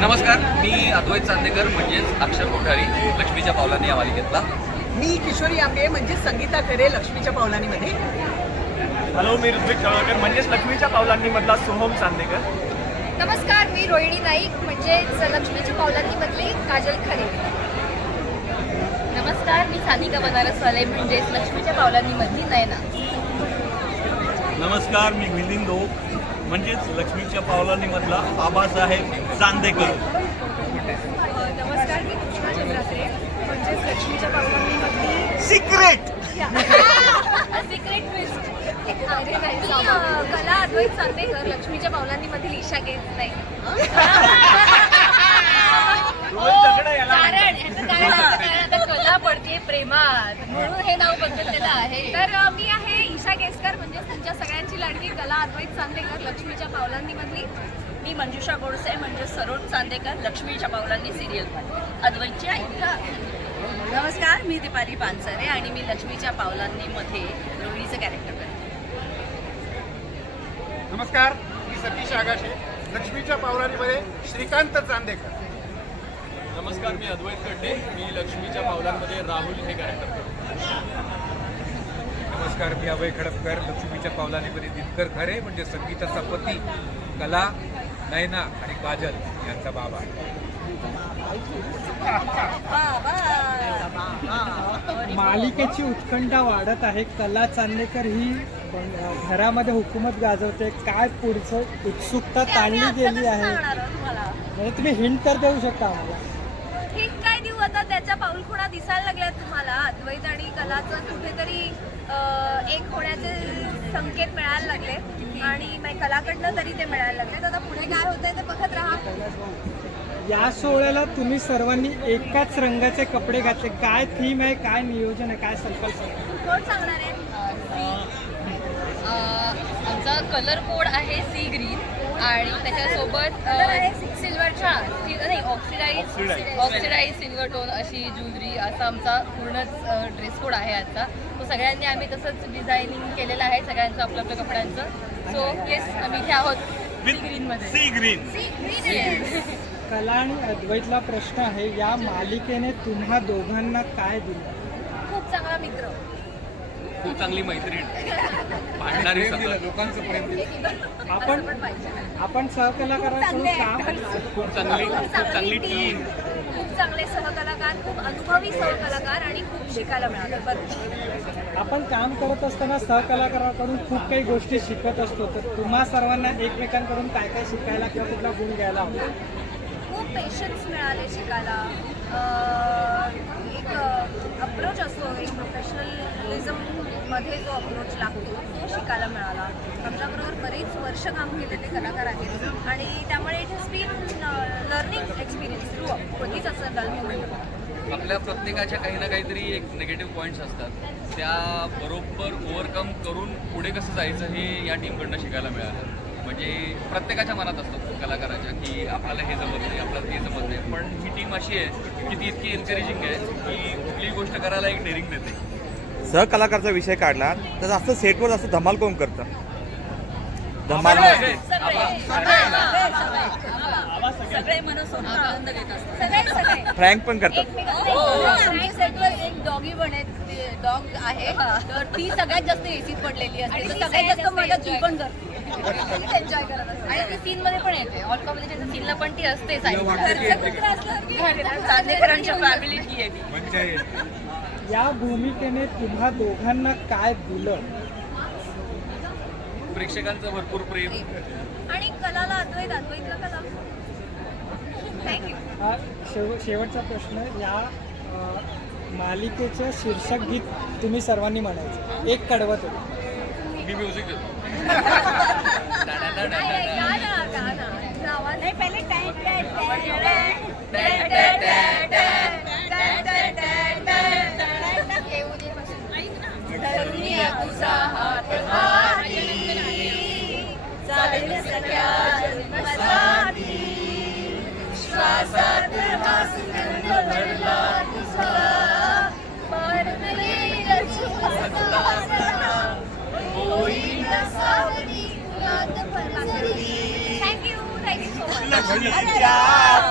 नमस्कार मी अद्वैत चांदेकर म्हणजेच अक्षर कोठारी लक्ष्मीच्या पावलांनी या मालिकेतला. मी किशोरी आंबे म्हणजे संगीता खरे लक्ष्मीच्या पावलांनीमध्ये. हॅलो मी ऋत्विक तळवकर म्हणजेच लक्ष्मीच्या पावलांनी मधला सोहम चांदेकर. नमस्कार मी रोहिणी नाईक म्हणजेच लक्ष्मीच्या पावलांनी मधली काजल खरे. नमस्कार मी सानिका बनारसवाले म्हणजेच लक्ष्मीच्या पावलांनी मधली नयना. नमस्कार मी मिलिंद ओक. म्हणजेच लक्ष्मीच्या पावलांनी मधला आबासाहेब चांदेकर. नमस्कार मी कृष्णा चंद्रात्रे. म्हणजेच लक्ष्मीच्या पावलांनी मधली सिक्रेट सिक्रेट कला अद्वैत चांदेकर लक्ष्मीच्या पावलांनी मधील ईशा घेत नाही. झगडा याला कारण याचं कारण असं कारण आता कला पडते प्रेमात. म्हणून हे नाव बदललेलं आहे. तर मी आहे ईशा केसकर म्हणजे तुमच्या सगळ्यांची लाडकी कला अद्वैत चांदेकर लक्ष्मीच्या पावलांनी मधली मी मंजुषा गोडसे म्हणजे सरोज चांदेकर लक्ष्मीच्या पावलांनी सिरियल अद्वैतची आई. नमस्कार मी दीपाली पानसरे आणि मी लक्ष्मीच्या पावलांनी मध्ये रोहिणीचं कॅरेक्टर करते. नमस्कार मी सतीश आगाशे लक्ष्मीच्या पावलांमध्ये श्रीकांत चांदेकर. नमस्कार मी अद्वैत कडे मी लक्ष्मीच्या पावलांमध्ये राहुल हे कॅरेक्टर करतो. नमस्कार मी अभय खडपकर लक्ष्मीच्या पावलांमध्ये दिनकर खरे म्हणजे संगीताचा पती कला नयना आणि काजल यांचा बाबा. आहे मालिकेची उत्कंठा वाढत आहे. कला चांदेकर ही घरामध्ये हुकूमत गाजवते. काय पुढचं उत्सुकता ताणली गेली आहे? म्हणजे तुम्ही हिंट तर देऊ शकता आम्हाला. देऊ आता त्याच्या पाऊलखुणा दिसायला लागल्यात तुम्हाला. अद्वैत आणि कलाचं कुठेतरी एक होण्याचे संकेत मिळायला लागले. आणि कलाकडनं तरी ते मिळायला लागले. आता पुढे काय होतंय ते बघत राहा. या सोहळ्याला तुम्ही सर्वांनी एकाच रंगाचे कपडे घातले. काय थीम आहे काय नियोजन आहे काय संकल्पना कोण सांगणार आहे? आमचा कलर कोड आहे सी ग्रीन आणि त्याच्यासोबत सिल्वरच्या नाही ऑक्सिडाईज ऑक्सिडाईज सिल्वर टोन अशी ज्वेलरी असा आमचा पूर्णच ड्रेस कोड आहे आजचा. तो सगळ्यांनी आम्ही तसंच डिझायनिंग केलेलं आहे सगळ्यांचं आपलं आपल्या कपड्यांचं. सो येस आम्ही इथे आहोत. सी सी ग्रीन कला आणि अद्वैतला प्रश्न आहे या मालिकेने तुम्हा दोघांना काय दिलं? खूप चांगला मित्र. खूप चांगली मैत्रीण. भांडणारी लोकांचं प्रेम आपण आपण सहकलाकारांसोबत काम खूप चांगली खूप चांगली टीम खूप चांगले सहकलाकार खूप अनुभवी सहकलाकार आणि खूप शिकायला मिळालं. बरं आपण काम करत असताना सहकलाकाराकडून खूप काही गोष्टी शिकत असतो. तर तुम्हा सर्वांना एकमेकांकडून काय काय शिकायला किंवा कुठला गुण घ्यायला हवा? खूप पेशन्स मिळाले शिकायला अं, एक अप्रोच असतो एक प्रोफेशनलिझममध्ये जो अप्रोच लागतो तो शिकायला मिळाला. आमच्याबरोबर बरेच वर्ष काम केलेले कलाकार आहेत. आणि त्यामुळे it has been learning experience through कधीच असं डल आपल्या प्रत्येकाच्या काही ना काहीतरी एक निगेटिव्ह पॉईंट्स असतात. त्या बरोबर ओव्हरकम करून पुढे कसं जायचं हे या टीमकडनं शिकायला मिळालं. म्हणजे प्रत्येकाच्या मनात असतं कलाकाराच्या की आपल्याला हे जमत नाही आपल्याला हे जमत नाही. पण ही टीम अशी आहे की ती इतकी एन्करेजिंग आहे की कुठलीही गोष्ट करायला एक डेअरिंग देते. सहकलाकारचा विषय काढला तर जास्त सेटवर जास्त धमाल कोण करतं? धमाल सगळे. सगळे मनसोक्त आनंद घेत असतात. सगळे सगळे. फ्रँक पण करतात. हो, आमच्या सेटवर एक डॉगी पण आहे डॉग आहे. तर ती सगळ्यात जास्त एसीत पडलेली असते. तर सगळ्यात जास्त मजा ती पण करते. एन्जॉय करत असतात आणि ती सीन मध्ये पण येते. ऑल सीनला पण ती असते की. चांदेकरांच्या ती. या भूमिकेने तुम्हा दोघांना काय दिलं? प्रेक्षकांचं भरपूर प्रेम. आणि कलाला अद्वैत अद्वैतला कला. थँक्यू हा शेव शेवटचा प्रश्न या अ, मालिकेचं शीर्षक गीत तुम्ही सर्वांनी म्हणायचं. एक कडवत होतं मी म्युझिक नाही पहिले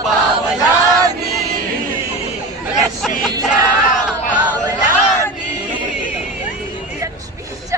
पावलानी लक्ष्मीच्या पावलानी. लक्ष्मीच्या